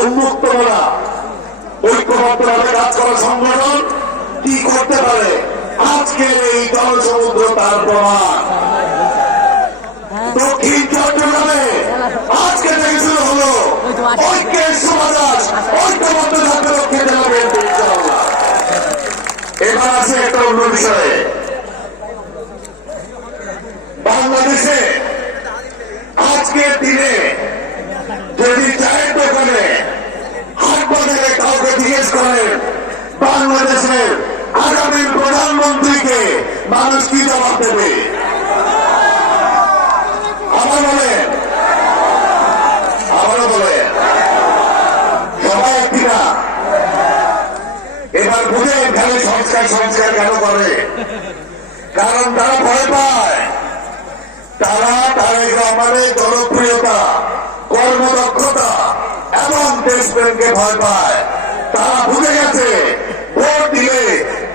উন্মুক্ত করা ঐক্যবদ্ধভাবে কাজ করা সংগঠন কি করতে পারে আজকের এই জনসমুদ্র তার প্রমাণ। দক্ষিণ চট্টগ্রামে আজকে থেকে শুরু হলো ঐক্যের সমাজ, ঐক্যবদ্ধ থাকবে দক্ষিণ জেলা বিএনপি ইনশাআল্লাহ। এবার আছে একটা অন্য বিষয়ে, বাংলাদেশে আজকের দিনে যদি চায়ের দোকানে হাট বাজারে কাউকে জিজ্ঞেস করেন বাংলাদেশের আগামী প্রধানমন্ত্রীকে, মানুষ কি জবাব দেবে? আবারও বলেন সবাই কিনা? এবার বুঝে এখানে সংস্কার সংস্কার কেন করে? কারণ তারা ভয় পায়, তারা তারেক রহমানের জনপ্রিয়তা, কর্মদক্ষতা এবং দেশপ্রেমকে ভয় পায়। তারা বুঝে গেছে ভোট দিলে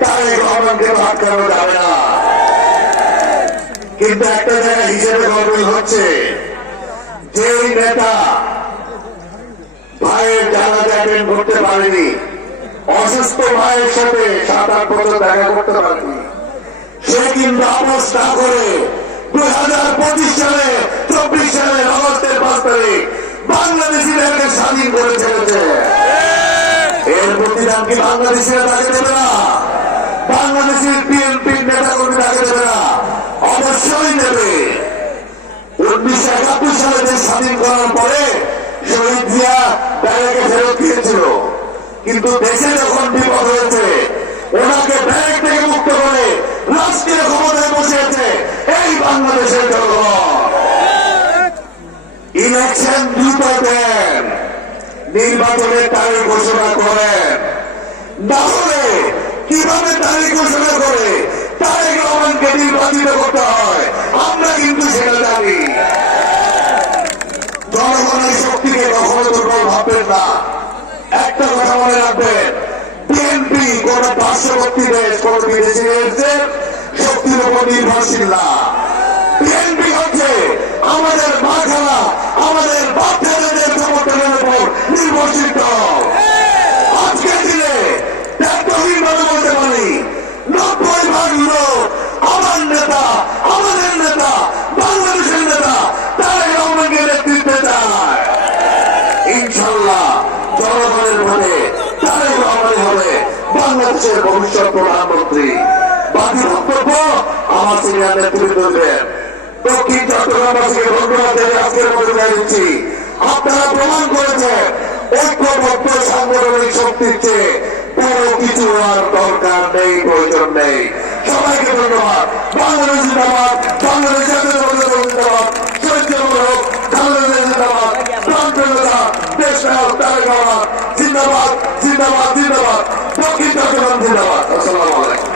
তারেক রহমানকে ভাগ করা যাবে না। কিন্তু একটা জায়গায় হিসেবে গড়বড় হচ্ছে, যে নেতা ভাইয়ের জানাজা অ্যাটেন্ড করতে পারেনি, অসুস্থ ভাইয়ের সাথে 7-8 বছর দেখা করতে পারেনি, সে কিন্তু আপোষ না করে 2025 সালে 24 সালের আগস্টের 5 তারিখ বাংলাদেশিদেরকে স্বাধীন করে ছেড়েছে। এর প্রতিদান কি বাংলাদেশিরা তাকে দেবে না? বাংলাদেশের বিএনপির নেতাকর্মী তাকে দেবে না? অবশ্যই দেবে। 1971 সালে দেশ স্বাধীন করার পরে শহীদ জিয়া ব্যারেকে ফেরত দিয়েছিল, কিন্তু দেশে যখন বিপদ হয়েছে ওনাকে ব্যারেক থেকে মুক্ত করে রাষ্ট্রীয় ক্ষমতায় বসিয়েছে এই বাংলাদেশের জনগণ। ইলেকশন দ্রুত দেন, নির্বাচনের তারিখ ঘোষণা করেন, না হলে কিভাবে তারিখ ঘোষণা করে তারেক রহমানকে নির্বাচিত করতে হয় আমরা কিন্তু সেটা জানি। জনগণের শক্তিকে কখনো দুর্বল ভাববেন না। একটা কথা মনে রাখবেন, বিএনপি কোন পার্শ্ববর্তী দেশ, কোন বিদেশি দেশের শক্তির উপর নির্ভরশীল না। বিএনপি হচ্ছে আমাদের মা খালা, আমাদের বাচ্চাদের সমর্থনের উপর নির্ভরশীল দল। আজকের দিনে দায়িত্বহীনভাবে বলতে পারি 90% লোক আমার নেতা, আমাদের নেতা, বাংলাদেশের নেতা তারেক রহমানকে নেতৃত্বে চায়। ইনশাআল্লাহ জনগণের ভোটে তারেক রহমান হবে বাংলাদেশের ভবিষ্যৎ প্রধানমন্ত্রী। বাকি বক্তব্য আমার সিনিয়র নেতৃত্ব দেবেন। দক্ষিণ চট্টগ্রামবাসীকে ধন্যবাদ জানিয়ে আজকের মতো দিচ্ছি। আপনারা প্রমাণ করেছেন ঐক্যবদ্ধ সাংগঠনিক শক্তির চেয়ে বড় কিছু আর দরকার নেই, প্রয়োজন নেই। সবাইকে ধন্যবাদ। বাংলাদেশ জিন্দাবাদ, বাংলাদেশ জাতীয়তাবাদী দল জিন্দাবাদ, শহীদ জিয়াউর বাংলাদেশ জিন্দাবাদ, প্রাণপ্রিয়তা দেশ নায়ক তারেক রহমান জিন্দাবাদ, জিন্দাবাদ, জিন্দাবাদ, দক্ষিণ চট্টগ্রাম জিন্দাবাদ। আসসালামু আলাইকুম।